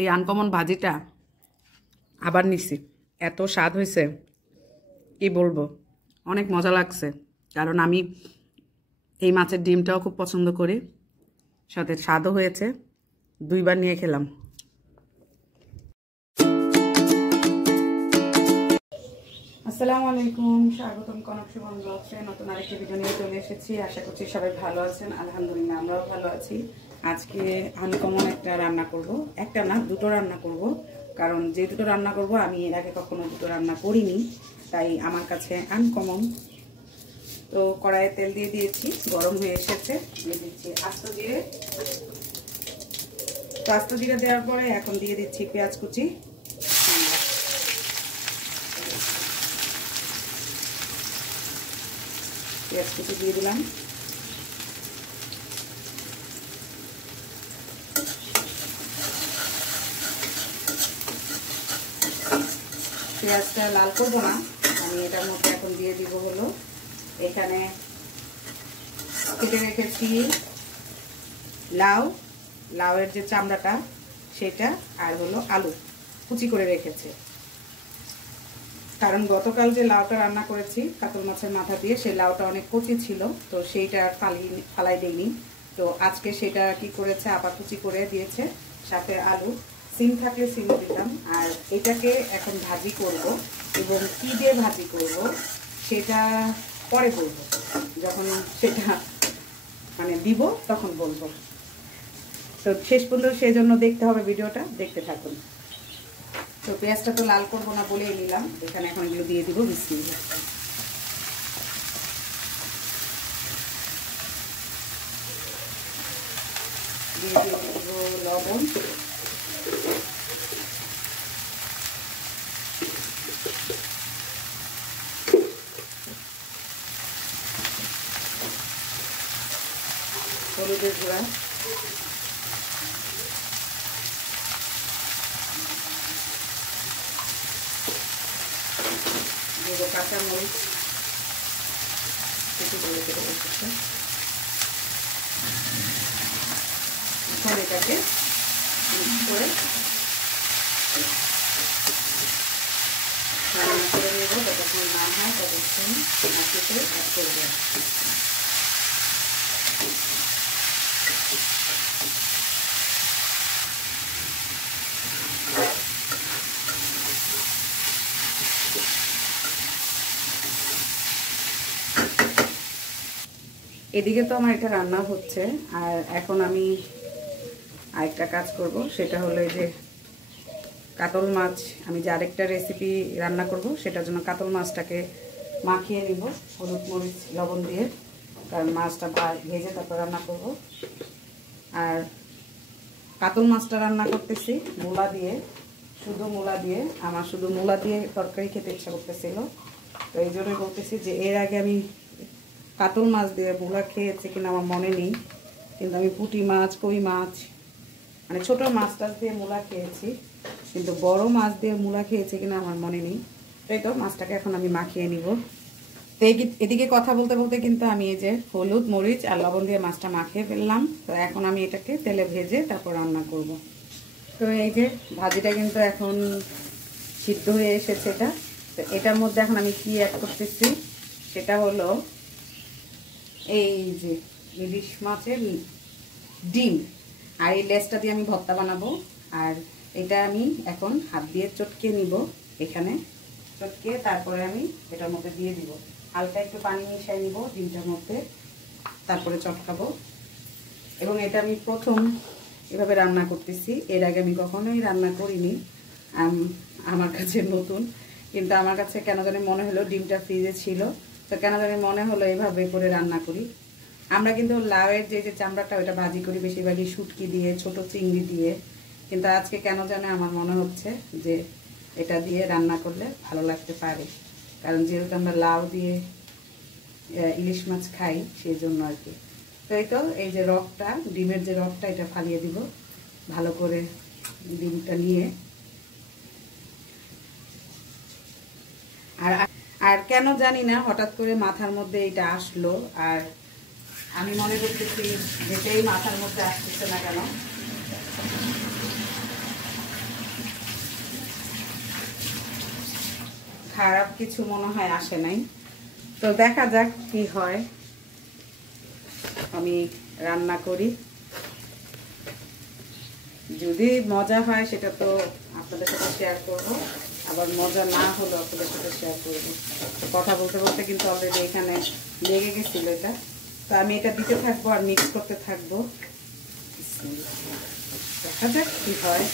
এই আনকমন ভাজিটা আবার নিছি, এত স্বাদ হয়েছে কি বলবো, অনেক মজা লাগছে। কারণ আমি এই মাছের ডিমটাও খুব পছন্দ করি, সাথে স্বাদও হয়েছে, দুইবার নিয়ে খেলাম। আসসালামু আলাইকুম, স্বাগতম কনক সুমন ব্লগসে নতুন আরেকটি ভিডিও নিয়ে চলে এসেছি। আশা করছি সবাই ভালো আছেন। আলহামদুলিল্লাহ আমরাও ভালো আছি। আজকে আনকমন একটা রান্না করব, একটা না দুটো রান্না করব। কারণ যে দুটো রান্না করব আমি এর আগে কখনো দুটো রান্না করিনি, তাই আমার কাছে আনকমন। তো কড়াইয়ে তেল দিয়ে দিয়েছি, গরম হয়ে এসেছে, দিয়ে দিচ্ছি আস্ত জিরে। তো আস্ত জিরে দেওয়ার পরে এখন দিয়ে দিচ্ছি পেঁয়াজ কুচি। পেঁয়াজ কুচি দিয়ে দিলাম। পেঁয়াজটা লাল করবো না, আমি এটার মধ্যে এখন দিয়ে দিব হলো, এখানে কেটে রেখেছি লাউয়ের যে চামড়াটা সেটা, আর হলো আলু কুচি করে রেখেছে। কারণ গতকাল যে লাউটা রান্না করেছি কাতল মাছের মাথা দিয়ে, সেই লাউটা অনেক কচি ছিল, তো সেইটা আর ফালাই দেয়নি। তো আজকে সেটা কি করেছে, আবার কুচি করে দিয়েছে, সাথে আলু। সিম থাকলে সিম দিতাম। আর এটাকে এখন ভাজি করব, এবং কি দিয়ে ভাজি করব সেটা পরে বলবো, যখন সেটা মানে দিব তখন বলবো। তো শেষ পর্যন্ত সেই জন্য দেখতে হবে, ভিডিওটা দেখতে থাকুন। তো পেঁয়াজটা তো লাল করবো না বলেই নিলাম, এখানে এখন এগুলো দিয়ে দিব। বিসমিল্লাহ। দিয়ে দিব লবণ, হলুদের গুঁড়া, দেবো কাঁচামরিচ একটু করে কেটে রেখেছে। এখন এটাকে মিক্স করে রান্না করে নেব, যতক্ষণ না হয় ততক্ষণ মাটিতে অ্যাড করবো। এদিকে তো আমার এটা রান্না হচ্ছে, আর এখন আমি আরেকটা কাজ করব, সেটা হলো এই যে কাতল মাছ, আমি যে আরেকটা রেসিপি রান্না করব সেটার জন্য কাতল মাছটাকে মাখিয়ে নিব হলুদ মরিচ লবণ দিয়ে, কারণ মাছটা ভেজে তারপর রান্না করব। আর কাতল মাছটা রান্না করতেছি মূলা দিয়ে, শুধু মূলা দিয়ে। আমার শুধু মূলা দিয়ে তরকারি খেতে ইচ্ছা করতেছিল, তো এই জন্যই বলতেছি যে এর আগে আমি কাতল মাছ দিয়ে মূলা খেয়েছি কিনা আমার মনে নেই, কিন্তু আমি পুঁটি মাছ, কই মাছ, মানে ছোটো মাছ টাছ দিয়ে মূলা খেয়েছি, কিন্তু বড় মাছ দিয়ে মূলা খেয়েছি কিনা আমার মনে নেই। তাই তো মাছটাকে এখন আমি মাখিয়ে নিব। তো এদিকে কথা বলতে বলতে কিন্তু আমি এই যে হলুদ মরিচ আর লবণ দিয়ে মাছটা মাখিয়ে ফেললাম। তো এখন আমি এটাকে তেলে ভেজে তারপর রান্না করব। তো এই যে ভাজিটা কিন্তু এখন সিদ্ধ হয়ে এসেছে এটা। তো এটার মধ্যে এখন আমি কি অ্যাড করতেছি, সেটা হলো এই যে ইলিশ মাছের ডিম, আর এই লেজটা দিয়ে আমি ভর্তা বানাবো। আর এটা আমি এখন হাত দিয়ে চটকে নিব, এখানে চটকে তারপরে আমি এটার মধ্যে দিয়ে দিব, হালকা একটু পানি মিশিয়ে নিব ডিমটার মধ্যে, তারপরে চটকাবো। এবং এটা আমি প্রথম এভাবে রান্না করতেছি, এর আগে আমি কখনোই রান্না করিনি, আমার কাছে নতুন। কিন্তু আমার কাছে কেন জানি মনে হলো, ডিমটা ফ্রিজে ছিল, তো কেন জানি মনে হলো এভাবে করে রান্না করি। আমরা কিন্তু লাউয়ের যে চামড়াটা ওইটা ভাজি করি বেশিরভাগই শুটকি দিয়ে, ছোট চিংড়ি দিয়ে, কিন্তু আজকে কেন জানে আমার মনে হচ্ছে যে এটা দিয়ে রান্না করলে ভালো লাগতে পারে, কারণ যেহেতু আমরা লাউ দিয়ে ইলিশ মাছ খাই সেই জন্য আর কি। তো এই তো এই যে রকটা, ডিমের যে রকটা, এটা ফালিয়ে দিব ভালো করে ডিমটা নিয়ে। আর কেন জানি না হঠাৎ করে মাথার মধ্যে এটা আসলো, আর আমি মনে করতেছি যেটাই মাথার মধ্যে আসতেছে না কেন, খারাপ কিছু মনে হয় আসে নাই। তো দেখা যাক কি হয়। আমি রান্না করি, যদি মজা হয় সেটা তো আপনাদের সাথে শেয়ার করব, আবার মজা না হলেও আপনাদের সাথে শেয়ার করব। কথা বলতে বলতে কিন্তু অলরেডি এখানে লেগে গেছিল এটা। তো আমি এটা দিতে থাকবো আর মিক্স করতে থাকবো। দেখা যাক কি হয়।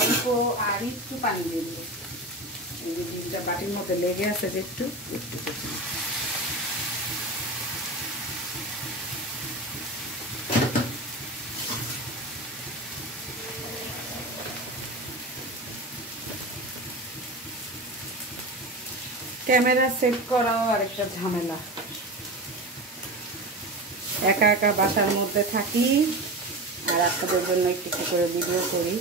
অল্প আর একটু পানি দিয়ে দেবো। এই যে ডিমটা বাটির মধ্যে লেগে আছে যে একটু ক্যামেরা সেট করাও আরেকটা ঝামেলা। একা একা বাসার মধ্যে থাকি আর আপনাদের জন্য একটু করে ভিডিও করি।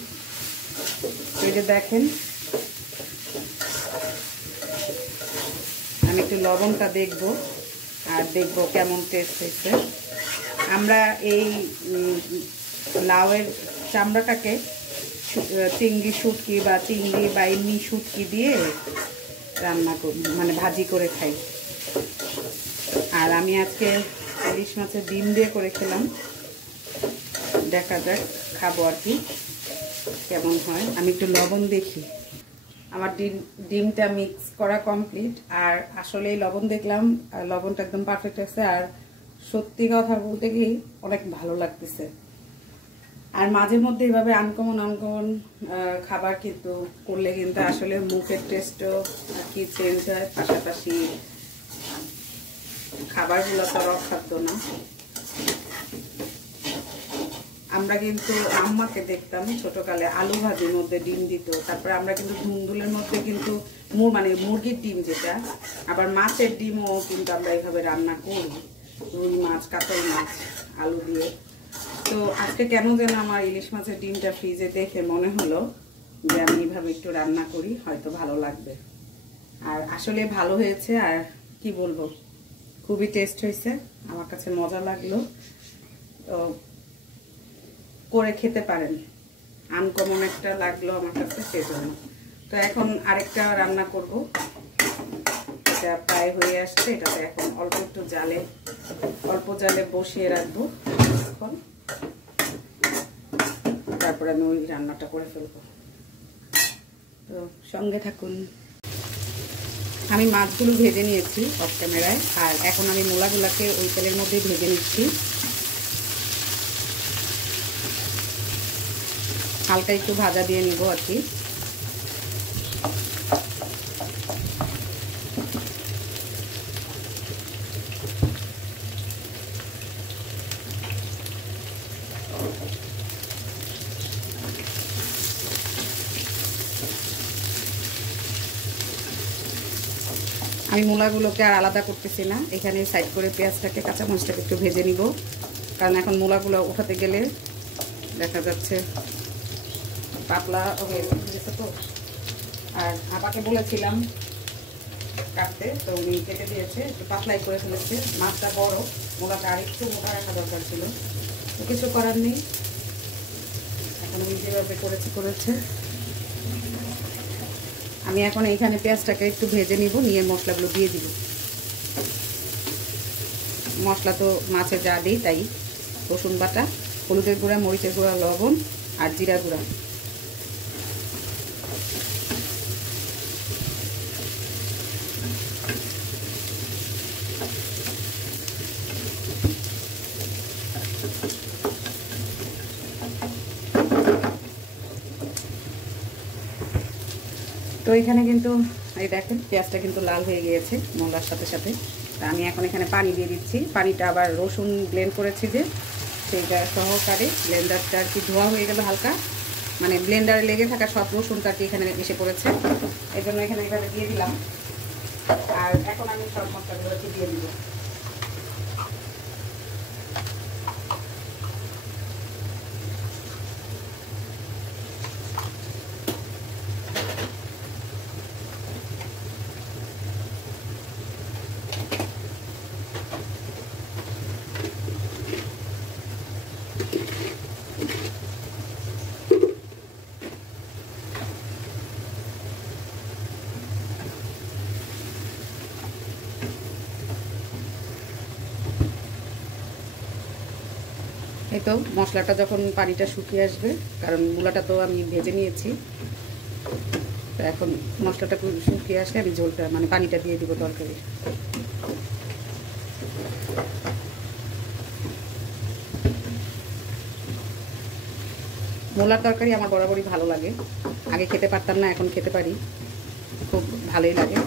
এই যে দেখেন, আমি একটু লবণটা দেখব আর দেখব কেমন টেস্ট হয়েছে। আমরা এই লাউয়ের চামড়াটাকে চিংড়ি শুটকি বা চিংড়ি বা এমনি শুটকি দিয়ে রান্না করি, মানে ভাজি করে খাই। আর আমি আজকে ইলিশ মাছের ডিম দিয়ে করে খেলাম। দেখা যাক, খাবো আর কি কেমন হয়। আমি একটু লবণ দেখি। আমার ডিমটা মিক্স করা কমপ্লিট। আর আসলে লবণ দেখলাম, লবণটা একদম পারফেক্ট আছে। আর সত্যি কথা বলতে কি অনেক ভালো লাগতেছে। আর মাঝে মধ্যে এইভাবে আনকমন খাবার কিন্তু করলে কিন্তু আসলে মুখের টেস্টও আর কি চেঞ্জ হয়। পাশাপাশি খাবারগুলো তো আর অখাদ্য না। আমরা কিন্তু আম্মাকে দেখতাম ছোটকালে আলু ভাজির মধ্যে ডিম দিত। তারপরে আমরা কিন্তু ধুন্দুলের মধ্যে কিন্তু মানে মুরগির ডিম যেটা, আবার মাছের ডিমও কিন্তু আমরা এইভাবে রান্না করি। রুই মাছ, কাতল মাছ আলু দিয়ে। তো আজকে কেন যেন আমার ইলিশ মাছের ডিমটা ফ্রিজে দেখে মনে হলো যে আমি এইভাবে একটু রান্না করি, হয়তো ভালো লাগবে। আর আসলে ভালো হয়েছে। আর কি বলবো, খুবই টেস্ট হয়েছে, আমার কাছে মজা লাগলো। তো করে খেতে পারেন, আনকমন একটা লাগলো আমার কাছে, সেজন্য। তো এখন আরেকটা রান্না করব, এটা প্রায় হয়ে আসছে। এটাতে এখন অল্প জালে বসিয়ে রাখবো এখন। তারপরে আমি ওই রান্নাটা করে ফেলবো। তো সঙ্গে থাকুন। আমি মাছগুলো ভেজে নিয়েছি অফ ক্যামেরায়। আর এখন আমি মূলাগুলাকে ওই তেলের মধ্যে ভেজে নিচ্ছি। হালকা একটু ভাজা দিয়ে নিব আর কি। আমি মূলাগুলোকে আর আলাদা করতেছি না, এখানে সাইড করে পেঁয়াজটাকে, কাঁচামরিচটাকে একটু ভেজে নিব। কারণ এখন মূলাগুলো উঠাতে গেলে দেখা যাচ্ছে পাতলা হয়ে গেছে। তো আর আপাকে বলেছিলাম কাটতে, তো উনি কেটে দিয়েছে, একটু পাতলাই করে ফেলেছে। মাছটা বড়, মূলাটা আর একটু মোটা রাখা দরকার ছিল, তো কিছু করার নেই। এখন উনি যেভাবে করেছে। আমি এখন এইখানে পেঁয়াজটাকে একটু ভেজে নিব, নিয়ে মশলাগুলো দিয়ে দিব। মশলা তো মাছে যা দিই তাই, রসুন বাটা, হলুদের গুঁড়া, মরিচের গুঁড়া, লবণ আর জিরা গুঁড়া। তো এখানে কিন্তু এই দেখেন পেঁয়াজটা কিন্তু লাল হয়ে গিয়েছে মশলার সাথে সাথে। তা আমি এখন এখানে পানি দিয়ে দিচ্ছি। পানিটা আবার রসুন ব্লেন্ড করেছি যে, সেইটা সহকারে ব্লেন্ডারটা আর কি ধোয়া হয়ে গেল হালকা, মানে ব্লেন্ডারে লেগে থাকা সব রসুনটা আর কি এখানে এসে পড়েছে। এই জন্য এখানে এইভাবে দিয়ে দিলাম। আর এখন আমি সব মশলাগুলো দিয়ে দিব। এই তো মশলাটা যখন পানিটা শুকিয়ে আসবে, কারণ মূলাটা তো আমি ভেজে নিয়েছি, তো এখন মশলাটা শুকিয়ে আসলে আমি ঝোলটা মানে পানিটা দিয়ে দিব তরকারি। মূলার তরকারি আমার বরাবরই ভালো লাগে, আগে খেতে পারতাম না, এখন খেতে পারি, খুব ভালোই লাগে।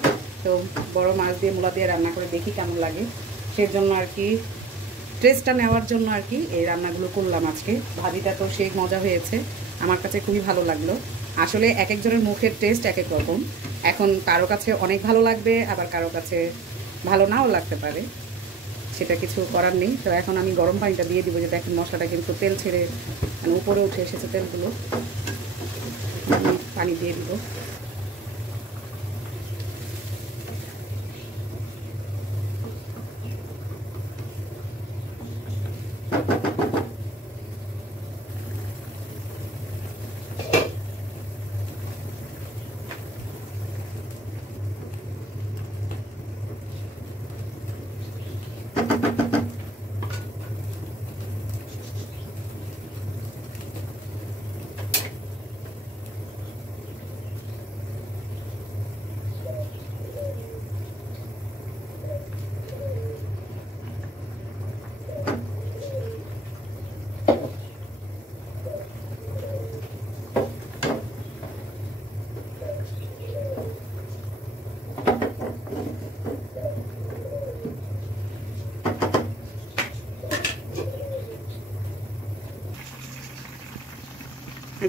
তো বড় মাছ দিয়ে মূলা দিয়ে রান্না করে দেখি কেমন লাগে, সেজন্য আর কি টেস্টটা নেওয়ার জন্য আর কি এই রান্নাগুলো করলাম আজকে। ভাজিটা তো সেই মজা হয়েছে, আমার কাছে খুবই ভালো লাগলো। আসলে এক একজনের মুখের টেস্ট এক এক রকম, এখন কারো কাছে অনেক ভালো লাগবে, আবার কারো কাছে ভালো নাও লাগতে পারে, সেটা কিছু করার নেই। তো এখন আমি গরম পানিটা দিয়ে দিব, যে দেখেন মশলাটা কিন্তু তেল ছেড়ে মানে উপরে উঠে এসেছে তেলগুলো, আমি পানি দিয়ে দিব।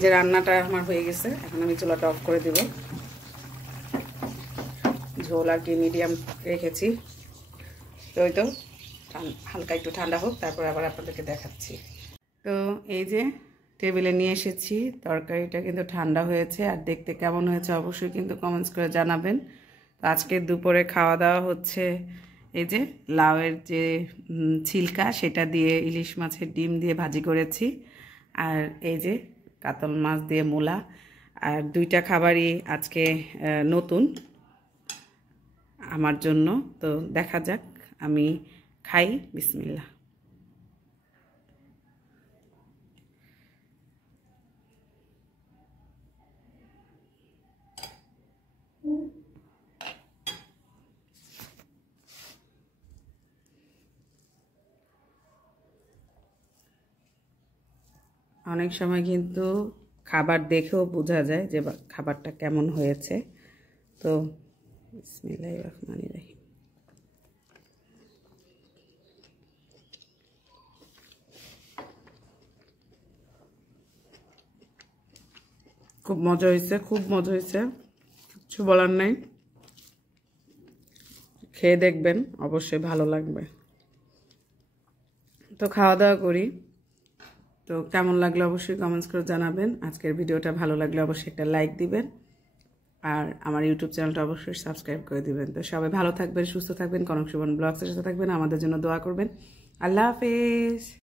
যে রান্নাটা আমার হয়ে গেছে, এখন আমি চুলাটা অফ করে দেব। ঝোল আর কি মিডিয়াম রেখেছি, তো ওই তো হালকা একটু ঠান্ডা হোক, তারপর আবার আপনাদেরকে দেখাচ্ছি। তো এই যে টেবিলে নিয়ে এসেছি, তরকারিটা কিন্তু ঠান্ডা হয়েছে, আর দেখতে কেমন হয়েছে অবশ্যই কিন্তু কমেন্টস করে জানাবেন। তো আজকে দুপুরে খাওয়া দাওয়া হচ্ছে এই যে লাউয়ের যে ছিলকা, সেটা দিয়ে ইলিশ মাছের ডিম দিয়ে ভাজি করেছি, আর এই যে কাতল মাছ দিয়ে মূলা, আর দুইটা খাবারই আজকে নতুন আমার জন্য। তো দেখা যাক, আমি খাই, বিসমিল্লাহ। অনেক সময় কিন্তু খাবার দেখেও বোঝা যায় যে খাবারটা কেমন হয়েছে। তো বিসমিল্লাহির রহমানির রহিম। খুব মজা হয়েছে, খুব মজা হয়েছে, কিছু বলার নাই। খেয়ে দেখবেন, অবশ্যই ভালো লাগবে। তো খাওয়া দাওয়া করি। তো কেমন লাগলো অবশ্যই কমেন্টস করে জানাবেন। আজকের ভিডিওটা ভালো লাগলে অবশ্যই একটা লাইক দিবেন, আর আমার ইউটিউব চ্যানেলটা অবশ্যই সাবস্ক্রাইব করে দিবেন। তো সবাই ভালো থাকবেন, সুস্থ থাকবেন, কনক সুমন ব্লগসের সাথে থাকবেন, আমাদের জন্য দোয়া করবেন। আল্লাহ হাফেজ।